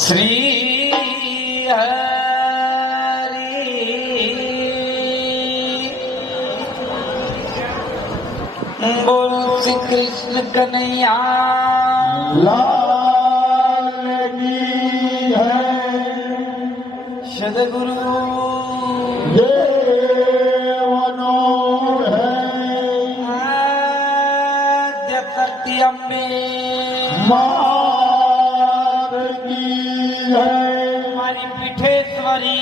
શ્રી બોલ શ્રી કૃષ્ણ કનૈયા લાલ સદગુરુ અંબે માત है हमारी पीठेश्वरी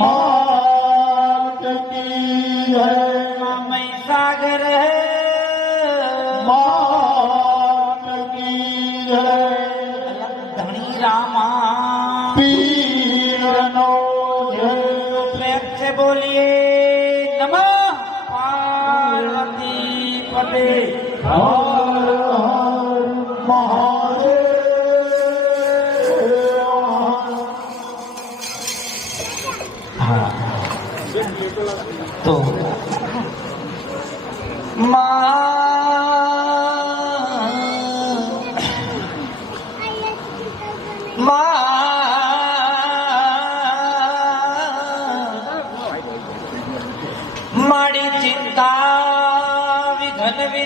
मात की है मई सागर है मात की है धनी रामा पीर नो प्रेम से बोलिए नमः पार्वती पते हाँ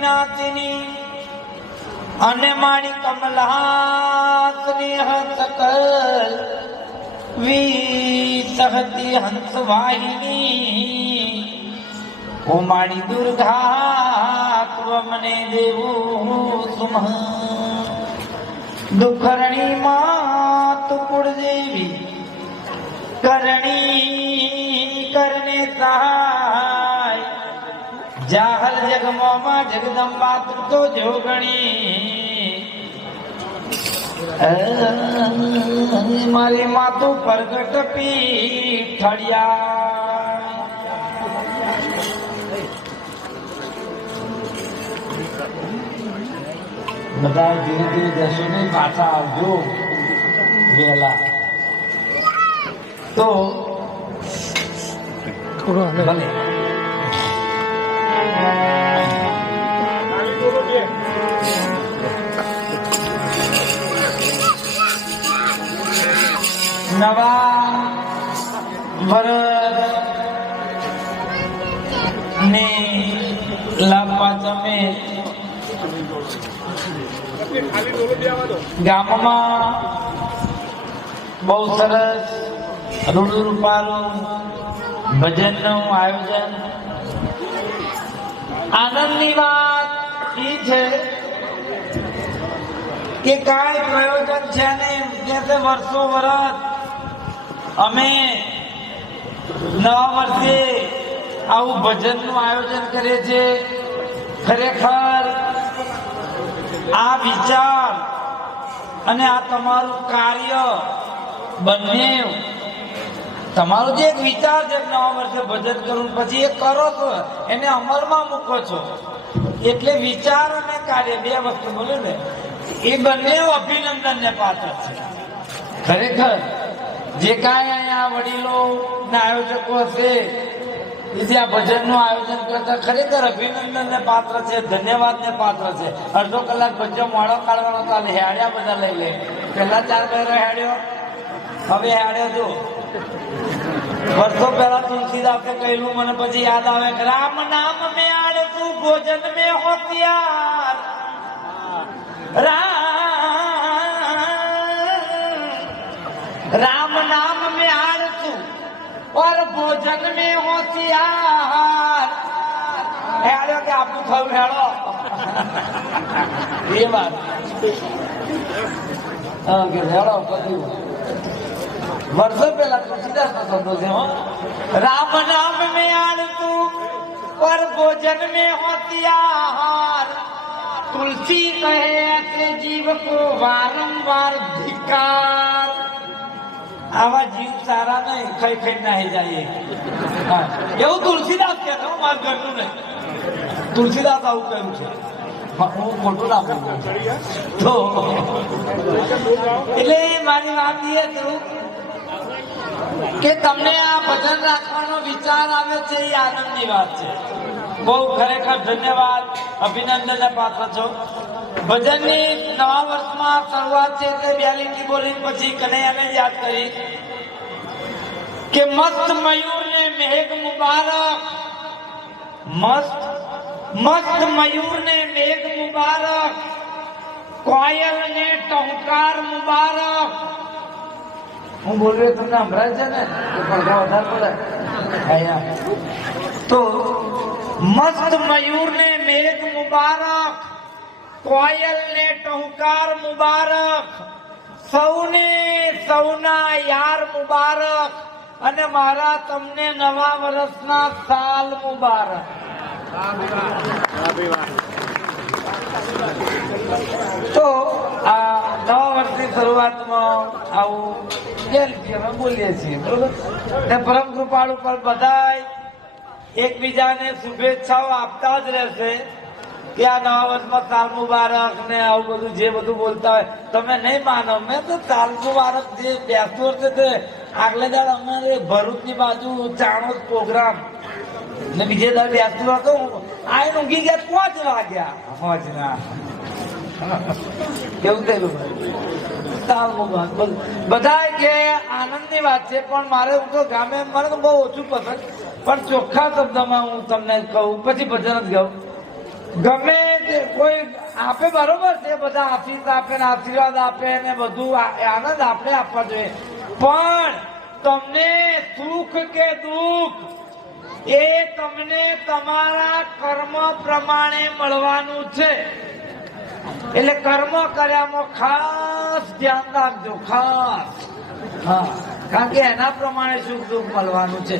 વિનાશિની અને મારી કમલા સ્નેહ સકલ વિસહતી હંસ વાહિની હું મારી દુર્ગા મને દેવું સુમ દુખરણી માં તું કુળદેવી કરણી જગમોમાં જગદંબા તું તો જોગણી અ, મારી માતું પ્રગટ પીઠડિયા બધા ધીરે ધીરે જશો ને પાછા આવજો વહેલા તો ભલે. નવા વર્ષ ને લાંબા તમે ગામમાં બહુ સરસ રૂડું રૂપારું ભજનનું આયોજન. આનંદની વાત એ છે કે કાંઈ પ્રયોજન છે નહીં. કે વર્ષો વર્ષ અમે નવા વર્ષે આવું ભજનનું આયોજન કરીએ છીએ. ખરેખર આ વિચાર અને આ તમારું કાર્ય બંને તમારો જે એક વિચાર છે નવા વર્ષે ભજન કરવું પછી એ કરો છો, એને અમલમાં મૂકો છો. એટલે વિચાર અને કાર્ય બે વસ્તુ, બોલે ને, એ બંને અભિનંદનને પાત્ર છે. ખરેખર જે કાંઈ અહીંયા વડીલો ના આયોજકો હશે બીજા ભજનનું આયોજન કરતા ખરેખર અભિનંદનને પાત્ર છે, ધન્યવાદને પાત્ર છે. અડધો કલાક ભજન મોડો કાઢવાનો તો હેડ્યા બધા લઈ લે. પહેલા ચાર બહેરો હેડ્યો, હવે હેડ્યો જો. વર્ષો પહેલા તુલસીદાસે કહેલું, મને પછી યાદ આવે કે રામ નામ મે આડે તું ભોજન મે હોતિયાર રામ नाम में आरतू और भोजन में होशियार अरे क्या आपको तो थो हेड़ो ये बात। ओके भेड़ो पति वर्षों पहला तुलसीदास नो संतोष है राम नाम में आरतू और भोजन में होशियार तुलसी कहे ऐसे जीव को बारंबार धिकार આવા જીવ સારા નહીં, ખાઈ ખાઈ નાહી જાય એવું તુલસીદાસ કે મારા ઘરનું નહીં. તુલસીદાસ આવું કહ્યું છે. હું ખોટું ના તો, એટલે મારી વાત એ હતું કે તમને આ ભજન રાખવાનો વિચાર આવે છે, એ આનંદની વાત છે. બહુ ખરેખર ધન્યવાદ, અભિનંદનને પાત્ર છો. ભજનની નવા વર્ષમાં શરૂઆત છે એટલે બે લીટી બોલી પછી કનૈયાને જ યાદ કરી. કે મસ્ત મયુર ને મેઘ મુબારક. મસ્ત મસ્ત મયુર ને મેઘ મુબારક. કોયલ ને ટંકાર મુબારક. હું બોલ રહ્યો તમને સંભળાય છે ને? કે પડઘા વધારે પડે. અહીંયા. તો મસ્ત મયુર ને મેઘ મુબારક. કોયલ ટહુકાર મુબારક. સૌને સૌના યાર મુબારક. અને મારા તમને નવા વર્ષના સાલ મુબારક. તો આ નવા વર્ષની શરૂઆતમાં આવું અમે બોલીએ છીએ, બરોબર? ને પરમ કૃપાળુ પર બધાય એકબીજાને શુભેચ્છાઓ આપતા જ રહેશે. આ નવા વર્ષમાં સાલ મુબારક ને આવું બધું જે બધું બોલતા હોય, તમે નહીં માનો. મેં તો તાલ મુબારક જે બેસતું વર્ષે તે આગલે દાડ અમારે ભરૂચની બાજુ ચાણો પ્રોગ્રામ. ને બીજે દાડ બેસતું હતો આઈને ઊંઘી ગયા પાંચ વાગ્યા. પાંચ ના. કેવું થયેલું તાલ મુબારક. બધું. કે આનંદની વાત છે, પણ મારે હું તો ગામે મને તો બહુ ઓછું પસંદ. પણ ચોખ્ખા શબ્દમાં હું તમને કહું, પછી ભજન જ ગાઉં. ગમે તે કોઈ આપે બરોબર છે, બધા આશીષ આપે ને આશીર્વાદ આપે ને બધું આનંદ આપણે આપવા જોઈએ. પણ તમને સુખ કે દુઃખ, એ તમને તમારા કર્મ પ્રમાણે મળવાનું છે. એટલે કર્મ કર્યામાં ખાસ ધ્યાન રાખજો, ખાસ. હા, કારણ કે એના પ્રમાણે સુખ દુઃખ મળવાનું છે.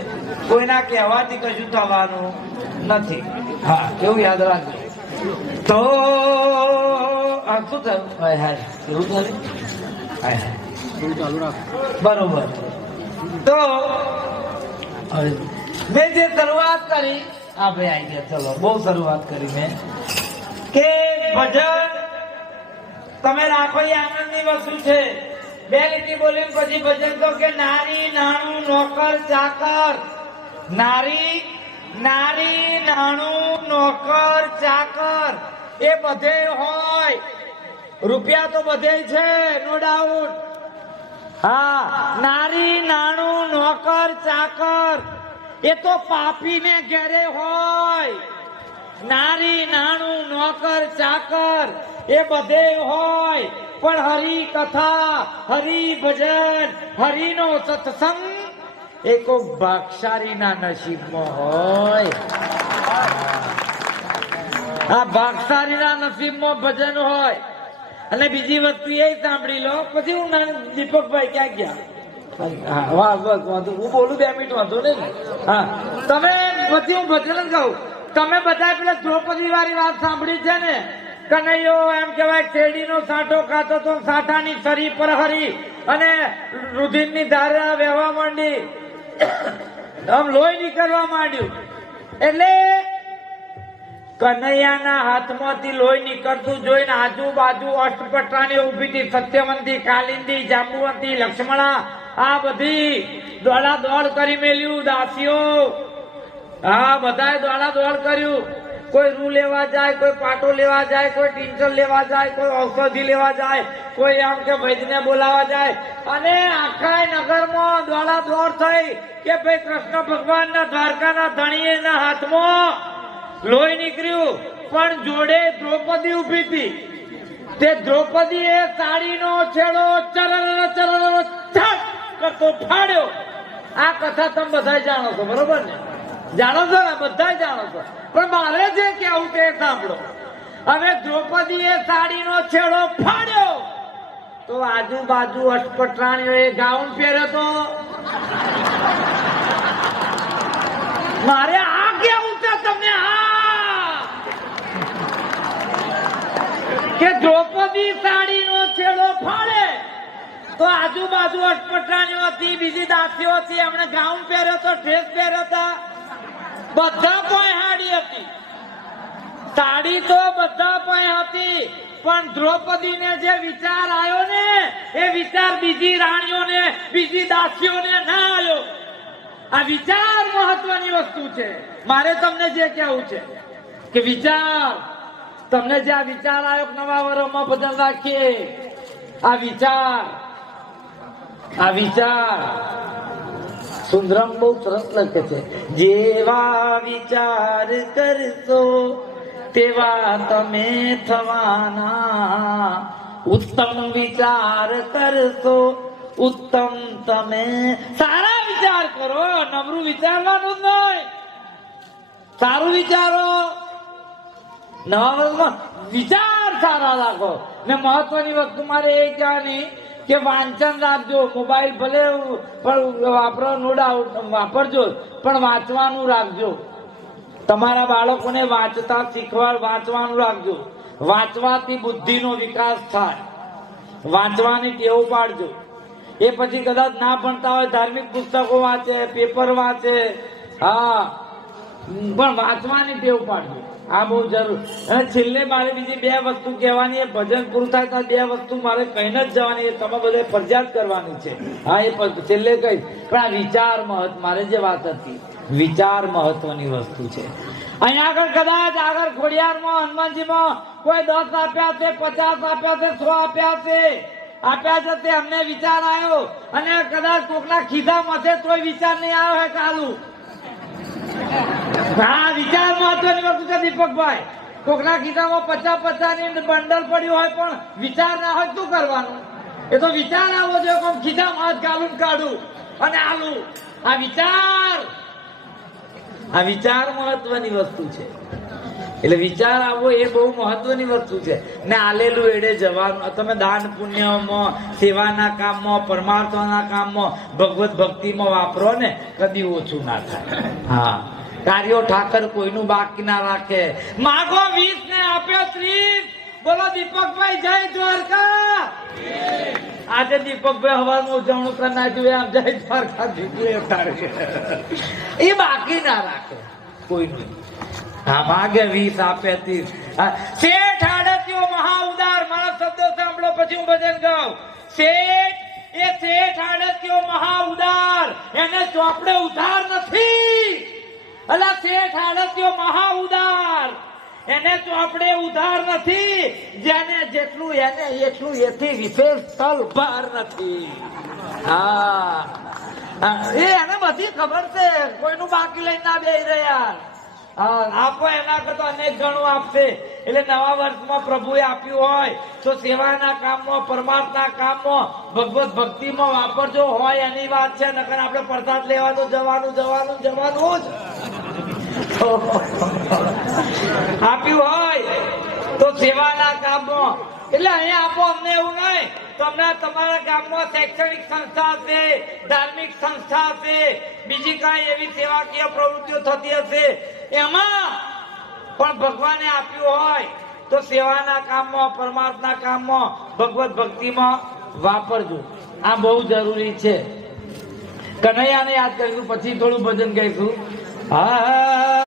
કોઈના કહેવાથી કશું થવાનું નથી. હા એવું યાદ રાખજો. તો શું થયું? હાય હાય. એવું થયું? હાય હાય. બરોબર. તો મેં જે શરૂઆત કરી, આપણે આવી ગયા. ચલો, બહુ શરૂઆત કરી મેં. કે ભજન તમે રાખો આનંદની વસ્તુ છે. બે લીટી બોલી પછી ભજન તો કે નારી નાણું નોકર ચાકર. નારી નારી, નાણું, નોકર, ચાકર, એ બધે હોય. રૂપિયા તો બધે છે નો ડાઉટ હા, નારી, નાણું, નોકર, ચાકર, એ તો પાપીને ઘેરે હોય. નારી, નાણું, નોકર, ચાકર, એ બધે હોય. પણ હરી કથા હરી ભજન હરિનો સત્સંગ એ કોઈ ભાગશાળીના નસીબમાં હોય. આ ભાગશાળીના નસીબમાં ભજન હોય. અને બીજી વસ્તુ એ સાંભળી લો, પછી હું દીપકભાઈ ક્યાં ગયા? હા, વાહ, બસ, વાંધો, હું બોલું બે મિનિટ, વાંધો નહીં હા. તમે, પછી હું ભજન ગાઉં. તમે બધા પેલા દ્રૌપદી વાળી વાત સાંભળી છે ને? કનૈયો એમ કહેવાય, શેરડીનો સાંઠો ખાતો તો સાંઠાની સરી પર હરી અને રુધિરની ધારા વહેવા માંડી. આમ લોહી નીકળવા માંડ્યું. એટલે કનૈયાના હાથમાંથી લોહી નીકળતું જોઈને આજુબાજુ અષ્ટપટાણી ઊભી હતી. સત્યવંતી, કાલિંદી, જાંબુવંતી, લક્ષ્મણા, આ બધી દોડા દોડ કરી મેલ્યું. દાસીઓ, હા, બધાએ દોડા દોડ કર્યું. કોઈ રૂ લેવા જાય, કોઈ પાટો લેવા જાય, કોઈ ટીંચર લેવા જાય, કોઈ ઔષધિ લેવા જાય, કોઈ આમ કે વૈદ્યને બોલાવા જાય. અને આખા નગરમાં દોડા દોડ થઈ કે ભાઈ કૃષ્ણ ભગવાનના દ્વારકાના ધણીએના હાથમાં લોહી નીકળ્યું. પણ જોડે દ્રૌપદી ઊભી હતી. તે દ્રૌપદીએ સાડીનો છેડો ચરર ચરર છટ કરતો ફાડ્યો. આ કથા તમે બધા જાણો છો, બરોબર ને? જાણો છો ને બધા જાણો છો. પણ મારે જે કેવું તે સાંભળો. હવે દ્રૌપદીએ સાડીનો છેડો ફાડ્યો. તો આજુબાજુ અટપટરાણીઓએ ગાઉન પહેર્યો તો? મારે આ કેવું છે તમને આ! કે દ્રૌપદી સાડીનો છેડો ફાડે. તો આજુબાજુ અટપટાણીઓ હતી બીજી દાસીઓ હતી એમણે ગાઉન પહેર્યો તો, ડ્રેસ પહેર્યો હતા બધા પણ હાડી હતી. સાડી તો બધા પણ હતી, પણ દ્રૌપદીને જે વિચાર આવ્યો ને, એ વિચાર બીજી રાણીઓને, બીજી દાસીઓને ના આવ્યો આ વિચાર મહત્વની વસ્તુ છે. મારે તમને જે કહેવું છે કે વિચાર, તમને જે આ વિચાર આવ્યો નવા વર્ષમાં બદલ રાખીએ, આ વિચાર આ વિચાર સુંદરમ બહુ સરસ લખે છે. જેવા વિચાર કરશો, તેવા તમે થવાના. ઉત્તમ વિચાર કરશો, ઉત્તમ તમે. સારા વિચાર કરો નબરું વિચારવાનું નહીં. સારું વિચારો. નવા વિચાર સારા રાખો. ને મહત્વની વસ્તુ મારે એ કહેવાની કે વાંચન રાખજો, મોબાઈલ ભલે પણ વાપરો, નો ડાઉટ વાપરજો, પણ વાંચવાનું રાખજો. તમારા બાળકોને વાંચતા શીખવાડ વાંચવાનું રાખજો. વાંચવાથી બુદ્ધિનો વિકાસ થાય. વાંચવાની ટેવ પાડજો. એ પછી કદાચ ના ભણતા હોય, ધાર્મિક પુસ્તકો વાંચે, પેપર વાંચે, હા. પણ વાંચવાની ટેવ પાડજો. આ બહુ જરૂર. અને છેલ્લે મારે બીજી બે વસ્તુ કહેવાની ભજન પૂરું થાય બે વસ્તુ મારે કહીને જ જવાની તમે બધે ફરજિયાત કરવાની છે. હા, એ છેલ્લે કઈ પણ આ વિચાર મહત્વ, મારે જે વાત હતી, વિચાર મહત્વની વસ્તુ છે. અહીંયા આગળ કદાચ આગળ ખોડિયારમાં, હનુમાનજીમાં કોઈ દસ આપ્યા છે, પચાસ આપ્યા છે, સો આપ્યા છે. આપ્યા છે તે અમને વિચાર આવ્યો. અને કદાચ કોકના ખીધા મથે તોય વિચાર નહીં આવ્યો હે હા, વિચાર મહત્વની વસ્તુ છે, દીપકભાઈ. કોકના ખિસ્સામાં પચાસ પચાસની બંડલ પડ્યું હોય પણ વિચાર ના હોય શું કરવાનું? એ તો વિચાર આવો જોઈએ કોમ ખિસ્સામાં હાથ ગાલું કાઢું અને આલું. આ વિચાર. આ વિચાર મહત્વની વસ્તુ છે. એટલે વિચાર આવવો એ બહુ મહત્વની વસ્તુ છે. ને આલેલું એડે જવાનું. તમે દાન પુણ્યમાં, સેવાના કામમાં, પરમાર્થના કામમાં, ભગવત ભક્તિમાં વાપરો ને, કદી ઓછું ના થાય. હા. કાર્યો ઠાકર કોઈનું બાકી ના રાખે. માગો વીસ ને આપ્યો ત્રીસ. બોલો દીપકભાઈ જય દ્વારકા. આજે દીપકભાઈ હવાનું ઉજવણું કરી નાખ્યું આમ જય દ્વારકા દીકરી. એ બાકી ના રાખે. કોઈનું હા માગે વીસ આપે ત્રીસ. શેઠ આડતીઓ મહા ઉદાર. મારા શબ્દો સાંભળો પછી હું ભજન ગાઉં. શેઠ એ શેઠ આડતીઓ મહા ઉદાર. એને ચોપડે ઉધાર નથી. અલા શેઠ આડતીઓ મહા ઉદાર. એને ચોપડે ઉધાર નથી. જેને જેટલું એને એટલું એથી વિશેષ તલ ભાર નથી. હા. એ એને બધી ખબર છે. કોઈનું બાકી લઈને ના બે રહ્યા. આપો એના કરતા અનેક ગણું આપશે. એટલે નવા વર્ષમાં પ્રભુએ આપ્યું હોય તો સેવાના કામમાં, પરમાર્થના કામમાં, ભગવત ભક્તિમાં વાપરજો. હોય એની વાત છે, નકર આપણે પ્રસાદ લેવાનું, જવાનું જવાનું જવાનું જ. આપ્યું હોય તો સેવાના કામમાં એટલે અહીંયા આપો અમને એવું નહીં. તમને તમારા ગામમાં શૈક્ષણિક સંસ્થા હશે, ધાર્મિક સંસ્થા હશે, બીજી કાંઈ એવી સેવાકીય પ્રવૃત્તિઓ થતી હશે. એમાં પણ ભગવાને આપ્યું હોય તો સેવાના કામમાં, પરમાર્થના કામમાં ભગવત ભક્તિમાં વાપરજો. આ બહુ જરૂરી છે. કનૈયાને યાદ કરીશું પછી થોડું ભજન કહીશું હા.